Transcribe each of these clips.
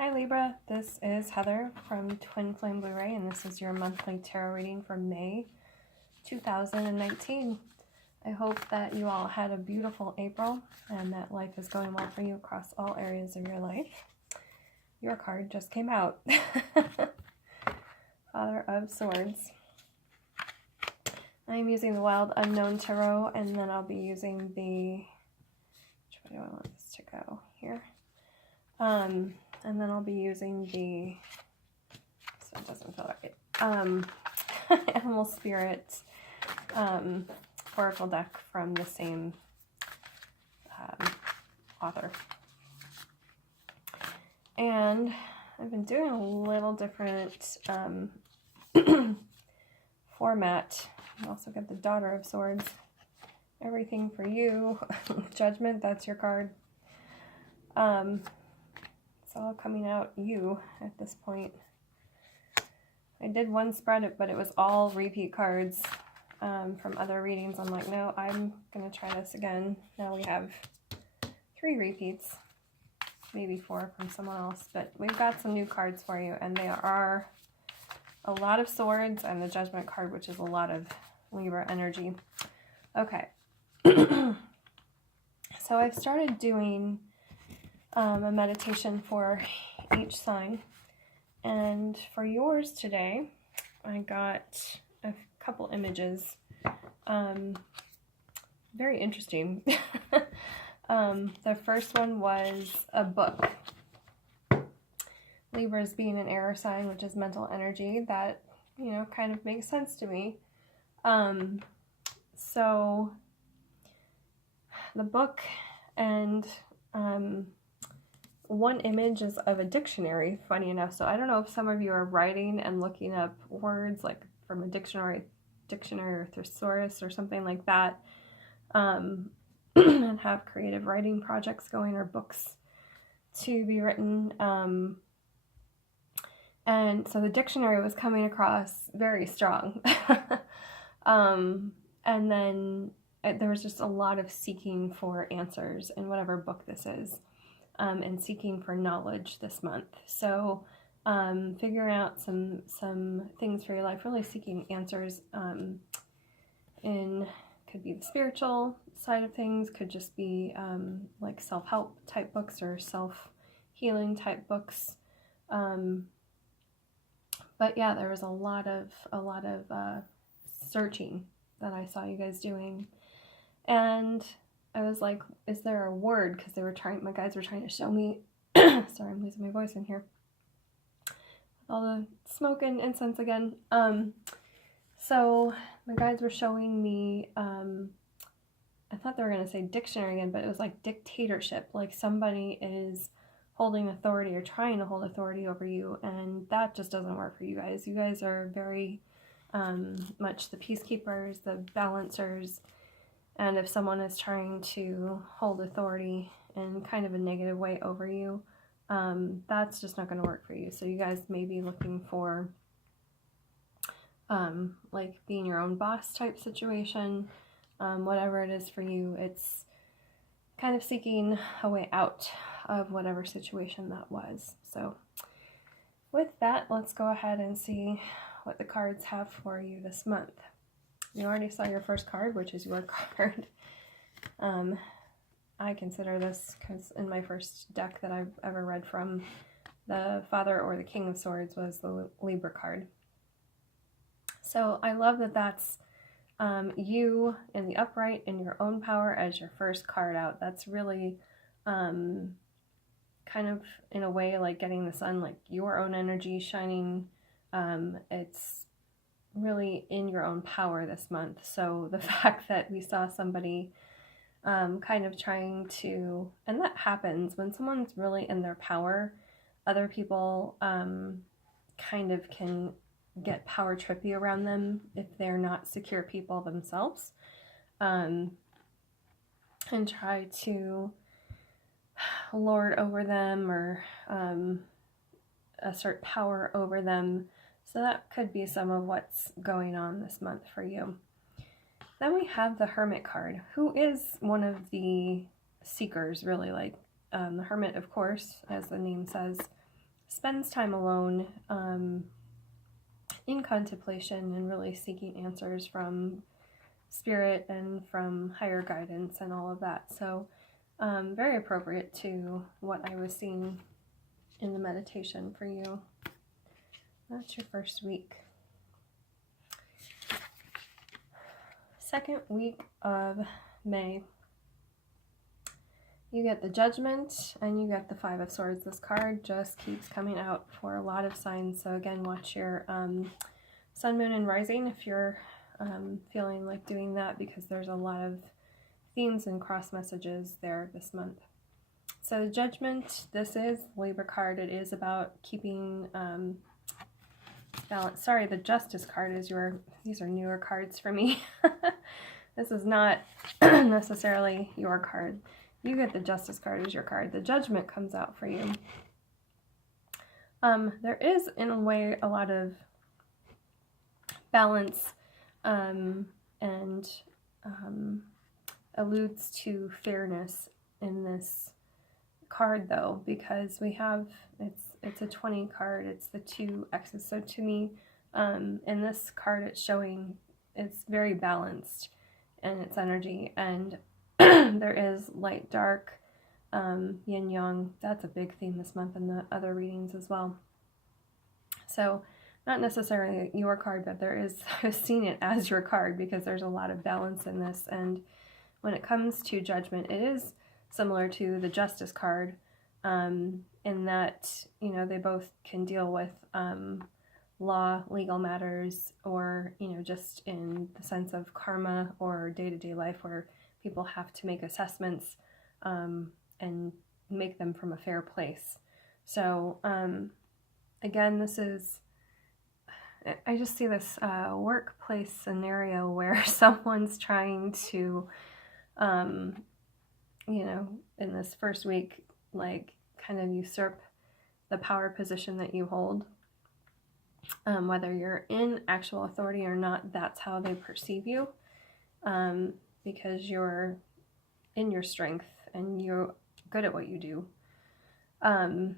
Hi Libra, this is Heather from Twin Flame Blu-ray, and this is your monthly tarot reading for May 2019. I hope that you all had a beautiful April and that life is going well for you across all areas of your life. Your card just came out. Father of Swords. I'm using the Wild Unknown Tarot, and then I'll be using the, which way do I want this to go here? And then I'll be using the, so it doesn't feel right, Animal Spirit Oracle deck from the same author. And I've been doing a little different format. You also get the Daughter of Swords. Everything for you. Judgment, that's your card. It's all coming out you at this point. I did one spread, but it was all repeat cards from other readings. I'm like, no, I'm going to try this again. Now we have 3 repeats, maybe 4 from someone else, but we've got some new cards for you, and they are a lot of swords and the Judgment card, which is a lot of Libra energy. Okay. So I've started doing a meditation for each sign, and for yours today I got a couple images, very interesting. The first one was a book. Libras being an air sign, which is mental energy, that, you know, kind of makes sense to me. So the book, and one image is of a dictionary, funny enough. So I don't know if some of you are writing and looking up words like from a dictionary or thesaurus or something like that, and have creative writing projects going, or books to be written. And so the dictionary was coming across very strong. And then there was just a lot of seeking for answers in whatever book this is, and seeking for knowledge this month. So figuring out some things for your life, really seeking answers in, could be the spiritual side of things, could just be like self-help type books or self-healing type books. But yeah, there was a lot of searching that I saw you guys doing, and I was like, is there a word? Because my guides were trying to show me. Sorry, I'm losing my voice in here with all the smoke and incense again. So my guides were showing me, I thought they were going to say dictionary again, but it was like dictatorship, like somebody is holding authority or trying to hold authority over you, and that just doesn't work for you guys. You guys are very much the peacekeepers, the balancers, and if someone is trying to hold authority in kind of a negative way over you, that's just not going to work for you. So you guys may be looking for like being your own boss type situation, whatever it is for you. It's kind of seeking a way out of whatever situation that was. So with that, let's go ahead and see what the cards have for you this month. You already saw your first card, which is your card. I consider this, because in my first deck that I've ever read from, the Father or the King of Swords was the Libra card. So I love that that's you in the upright in your own power as your first card out. That's really kind of in a way like getting the sun, like your own energy shining. It's really in your own power this month. So the fact that we saw somebody kind of trying to, and that happens when someone's really in their power, other people kind of can get power trippy around them if they're not secure people themselves, and try to lord over them or assert power over them. So that could be some of what's going on this month for you. Then we have the Hermit card, who is one of the seekers, really, like the Hermit, of course, as the name says, spends time alone in contemplation and really seeking answers from spirit and from higher guidance and all of that. So very appropriate to what I was seeing in the meditation for you. That's your first week. Second week of May, you get the Judgment and you get the Five of Swords. This card just keeps coming out for a lot of signs. So again, watch your sun, moon, and rising if you're feeling like doing that, because there's a lot of themes and cross messages there this month. So the Judgment, this is Libra card. It is about keeping balance. Sorry, the Justice card is these are newer cards for me. This is not necessarily your card. You get the Justice card as your card. The Judgment comes out for you. There is, in a way, a lot of balance and alludes to fairness in this card, though, because we have, it's a 20 card, it's the 2 X's. So to me, in this card, it's showing it's very balanced in its energy, and there is light, dark, yin, yang. That's a big theme this month in the other readings as well. So not necessarily your card, but there is, I've seen it as your card because there's a lot of balance in this. And when it comes to Judgment, it is similar to the Justice card in that, you know, they both can deal with law, legal matters, or, you know, just in the sense of karma or day-to-day life where people have to make assessments and make them from a fair place. So again, this is, I just see this workplace scenario where someone's trying to, you know, in this first week, like kind of usurp the power position that you hold. Whether you're in actual authority or not, that's how they perceive you, because you're in your strength and you're good at what you do. And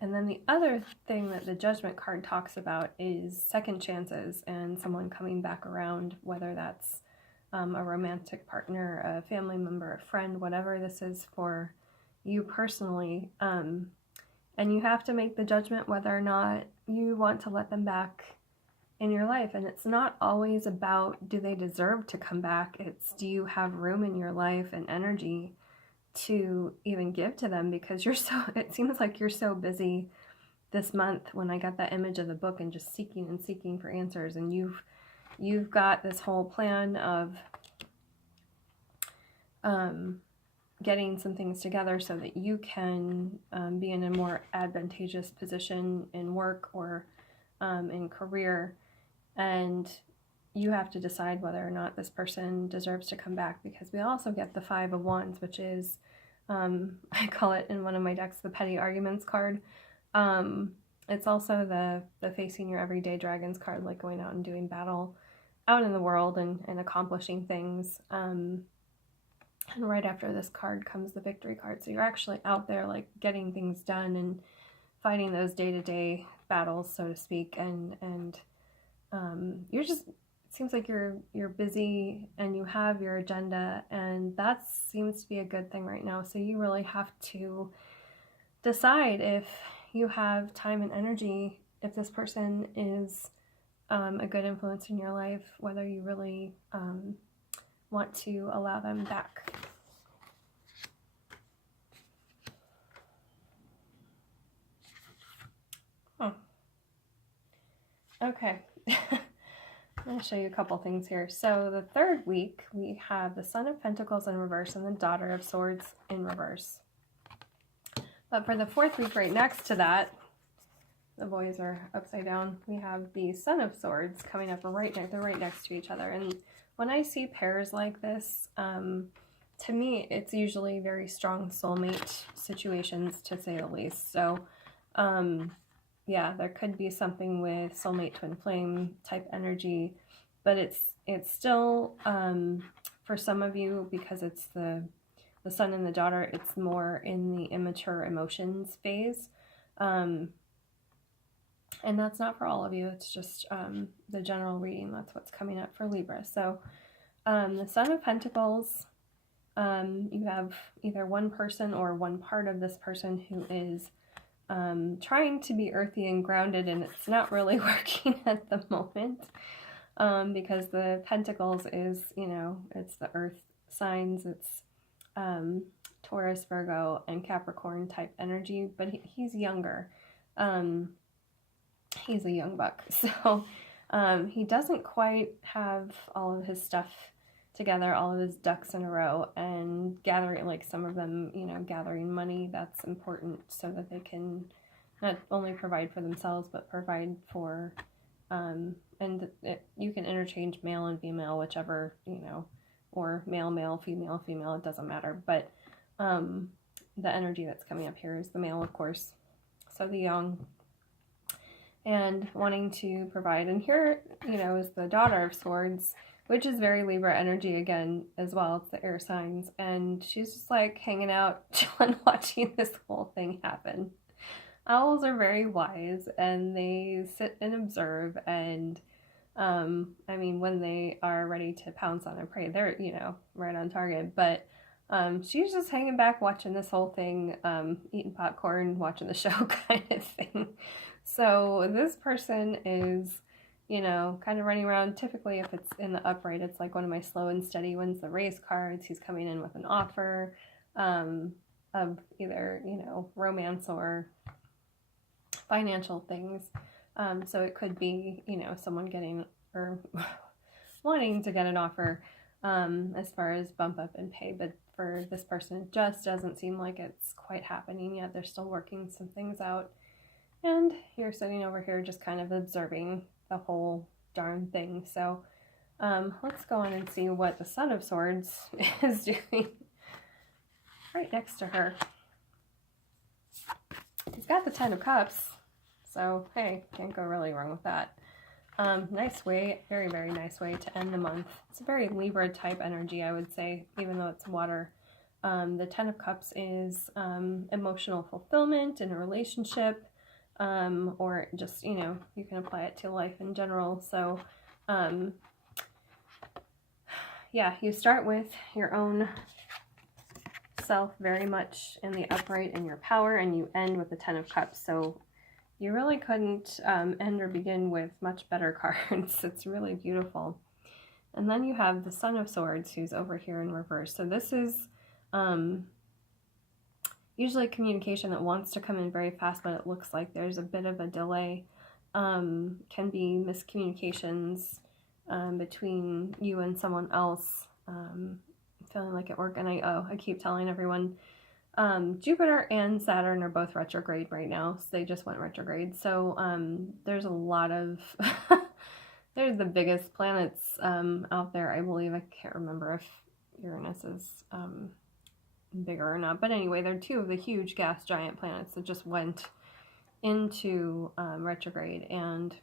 then the other thing that the Judgment card talks about is second chances and someone coming back around, whether that's a romantic partner, a family member, a friend, whatever this is for you personally. And you have to make the judgment whether or not you want to let them back in your life. And it's not always about, do they deserve to come back? It's, do you have room in your life and energy to even give to them? Because it seems like you're so busy this month when I got that image of the book and just seeking and seeking for answers. And you've got this whole plan of getting some things together so that you can be in a more advantageous position in work or in career, and you have to decide whether or not this person deserves to come back, because we also get the Five of Wands, which is, I call it in one of my decks, the Petty Arguments card. It's also the Facing Your Everyday Dragons card, like going out and doing battle out in the world and accomplishing things. And right after this card comes the Victory card. So you're actually out there like getting things done and fighting those day-to-day battles, so to speak. And you're just, it seems like you're busy and you have your agenda, and that seems to be a good thing right now. So you really have to decide if you have time and energy, if this person is a good influence in your life, whether you really want to allow them back. Okay. I'm going to show you a couple things here. So the third week, we have the Son of Pentacles in reverse and the Daughter of Swords in reverse. But for the fourth week right next to that, the boys are upside down, we have the Son of Swords coming up right next. They're right next to each other. And when I see pairs like this, to me, it's usually very strong soulmate situations, to say the least. So, yeah, there could be something with soulmate twin flame type energy, but it's still, for some of you, because it's the son and the daughter, it's more in the immature emotions phase. And that's not for all of you. It's just the general reading. That's what's coming up for Libra. So the Son of Pentacles, you have either one person or one part of this person who is trying to be earthy and grounded, and it's not really working at the moment because the Pentacles is, you know, it's the earth signs. It's Taurus, Virgo, and Capricorn type energy, but he's younger. He's a young buck, so he doesn't quite have all of his stuff together, all of his ducks in a row, and gathering, like some of them, you know, gathering money. That's important so that they can not only provide for themselves, but provide for, you can interchange male and female, whichever, you know, or male, male, female, female, it doesn't matter, but the energy that's coming up here is the male, of course, so the young, and wanting to provide. And here, you know, is the Daughter of Swords, which is very Libra energy again as well. It's the air signs, and she's just like hanging out, chilling, watching this whole thing happen. Owls are very wise, and they sit and observe, and I mean, when they are ready to pounce on their prey, they're, you know, right on target, but she's just hanging back watching this whole thing, eating popcorn, watching the show kind of thing. So this person is, you know, kind of running around. Typically, if it's in the upright, it's like one of my slow and steady ones, the race cards. He's coming in with an offer of either, you know, romance or financial things. So it could be, you know, someone getting or wanting to get an offer as far as bump up in pay. But for this person, it just doesn't seem like it's quite happening yet. They're still working some things out. And you're sitting over here just kind of observing the whole darn thing. So let's go on and see what the Son of Swords is doing right next to her. He's got the Ten of Cups, so hey, can't go really wrong with that. Nice way, very, very nice way to end the month. It's a very Libra type energy, I would say, even though it's water. The Ten of Cups is emotional fulfillment in a relationship, or just, you know, you can apply it to life in general. So, yeah, you start with your own self very much in the upright in your power, and you end with the Ten of Cups. So you really couldn't end or begin with much better cards. It's really beautiful. And then you have the Son of Swords, who's over here in reverse. So this is usually communication that wants to come in very fast, but it looks like there's a bit of a delay. Can be miscommunications between you and someone else. Feeling like at work, and I keep telling everyone, Jupiter and Saturn are both retrograde right now, so they just went retrograde. So there's a lot of there's the biggest planets out there, I believe. I can't remember if Uranus is bigger or not, but anyway, they're two of the huge gas giant planets that just went into retrograde, and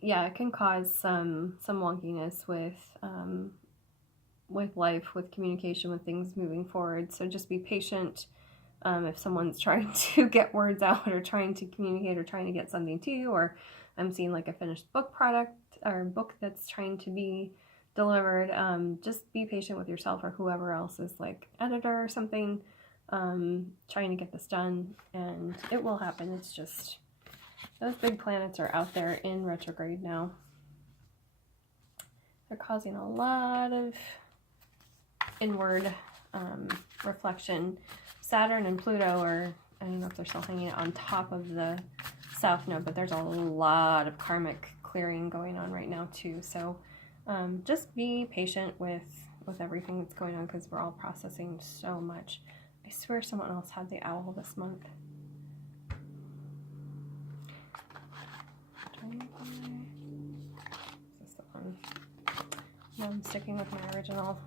yeah, it can cause some wonkiness with life, with communication, with things moving forward. So just be patient if someone's trying to get words out or trying to communicate or trying to get something to you, or I'm seeing like a finished book product or book that's trying to be delivered. Just be patient with yourself or whoever else is like editor or something trying to get this done, and it will happen. It's just those big planets are out there in retrograde now. They're causing a lot of inward reflection. Saturn and Pluto are, I don't know if they're still hanging on top of the South Node, but there's a lot of karmic clearing going on right now too. So just be patient with everything that's going on, because we're all processing so much. I swear someone else had the owl this month. Is this the one? No, I'm sticking with my original.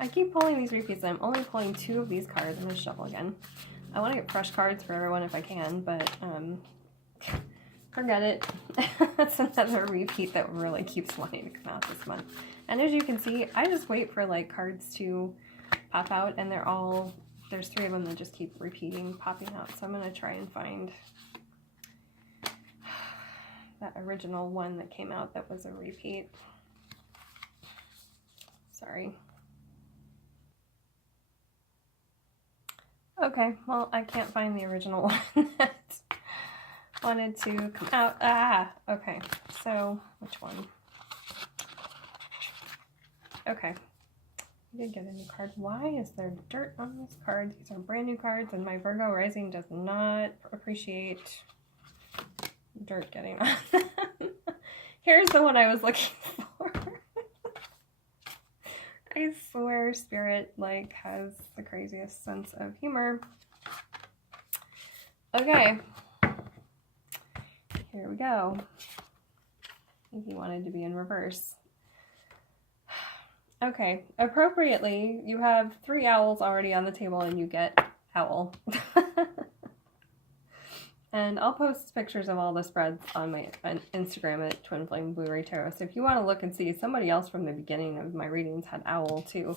I keep pulling these repeats. I'm only pulling 2 of these cards. I'm going to shuffle again. I want to get fresh cards for everyone if I can, but forget it. That's another repeat that really keeps wanting to come out this month. And as you can see, I just wait for like cards to pop out, and there's 3 of them that just keep repeating, popping out. So I'm going to try and find that original one that came out that was a repeat. Sorry. Okay, well, I can't find the original one that wanted to come out. Ah, okay. So, which one? Okay. I did get a new card. Why is there dirt on these cards? These are brand new cards, and my Virgo rising does not appreciate dirt getting on them. Here's the one I was looking for. I swear Spirit, like, has the craziest sense of humor. Okay. Here we go. I think he wanted to be in reverse. Okay, appropriately, you have 3 owls already on the table and you get owl. And I'll post pictures of all the spreads on my Instagram at Twin Flame Blue Ray Tarot. So if you want to look and see, somebody else from the beginning of my readings had owl too.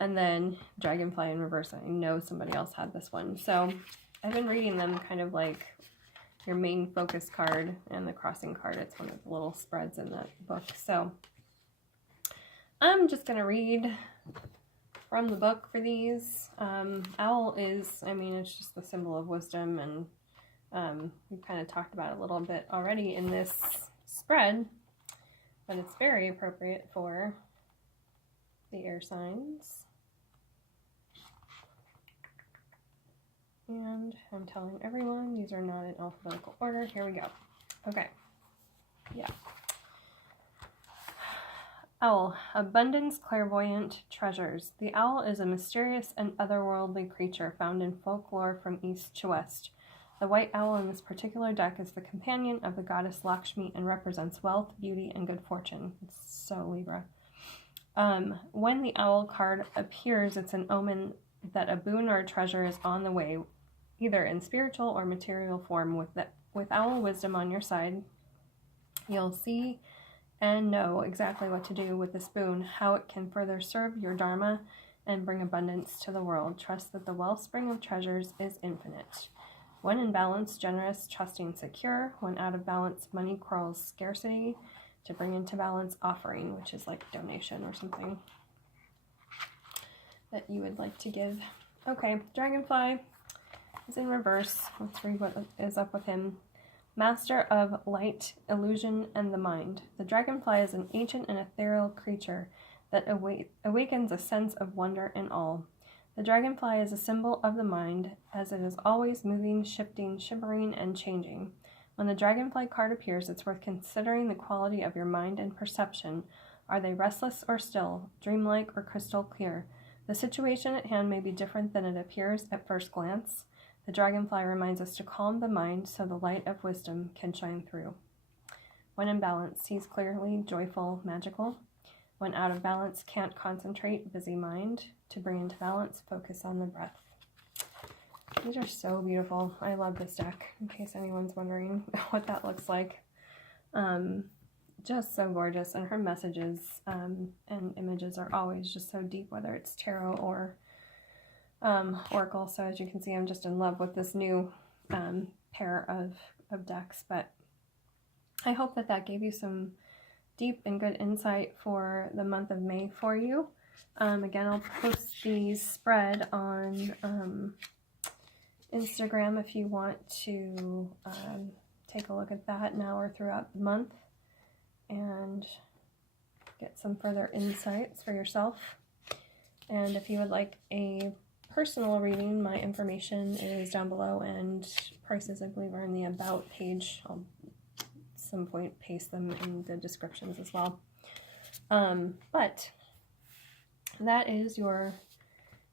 And then dragonfly in reverse. I know somebody else had this one. So I've been reading them kind of like your main focus card and the crossing card. It's one of the little spreads in that book. So I'm just going to read from the book for these. Owl is, I mean, it's just the symbol of wisdom, and we've kind of talked about it a little bit already in this spread, but it's very appropriate for the air signs. And I'm telling everyone these are not in alphabetical order. Here we go. Okay. Yeah. Owl, abundance, clairvoyant treasures. The owl is a mysterious and otherworldly creature found in folklore from east to west. The white owl in this particular deck is the companion of the goddess Lakshmi and represents wealth, beauty, and good fortune. It's so Libra. When the owl card appears, it's an omen that a boon or a treasure is on the way, either in spiritual or material form. With owl wisdom on your side, you'll see and know exactly what to do with this boon, how it can further serve your dharma and bring abundance to the world. Trust that the wellspring of treasures is infinite. When in balance, generous, trusting, secure. When out of balance, money quarrels scarcity. To bring into balance, offering, which is like donation or something that you would like to give. Okay, dragonfly is in reverse. Let's read what is up with him. Master of light, illusion, and the mind. The dragonfly is an ancient and ethereal creature that awakens a sense of wonder and awe. The dragonfly is a symbol of the mind, as it is always moving, shifting, shimmering, and changing. When the dragonfly card appears, it's worth considering the quality of your mind and perception. Are they restless or still, dreamlike or crystal clear? The situation at hand may be different than it appears at first glance. The dragonfly reminds us to calm the mind so the light of wisdom can shine through. When in balance, he's clearly joyful, magical. When out of balance, can't concentrate, busy mind. To bring into balance, focus on the breath. These are so beautiful. I love this deck, in case anyone's wondering what that looks like. Just so gorgeous, and her messages and images are always just so deep, whether it's tarot or Oracle. So as you can see, I'm just in love with this new pair of decks, but I hope that gave you some deep and good insight for the month of May for you. Again, I'll post the spread on Instagram if you want to take a look at that now or throughout the month and get some further insights for yourself. And if you would like a personal reading, my information is down below, and prices, I believe, are in the About page. I'll at some point paste them in the descriptions as well. But that is your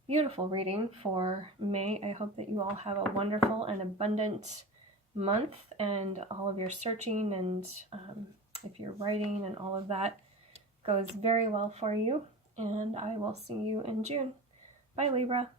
beautiful reading for May. I hope that you all have a wonderful and abundant month, and all of your searching and if you're writing and all of that goes very well for you. And I will see you in June. Bye, Libra.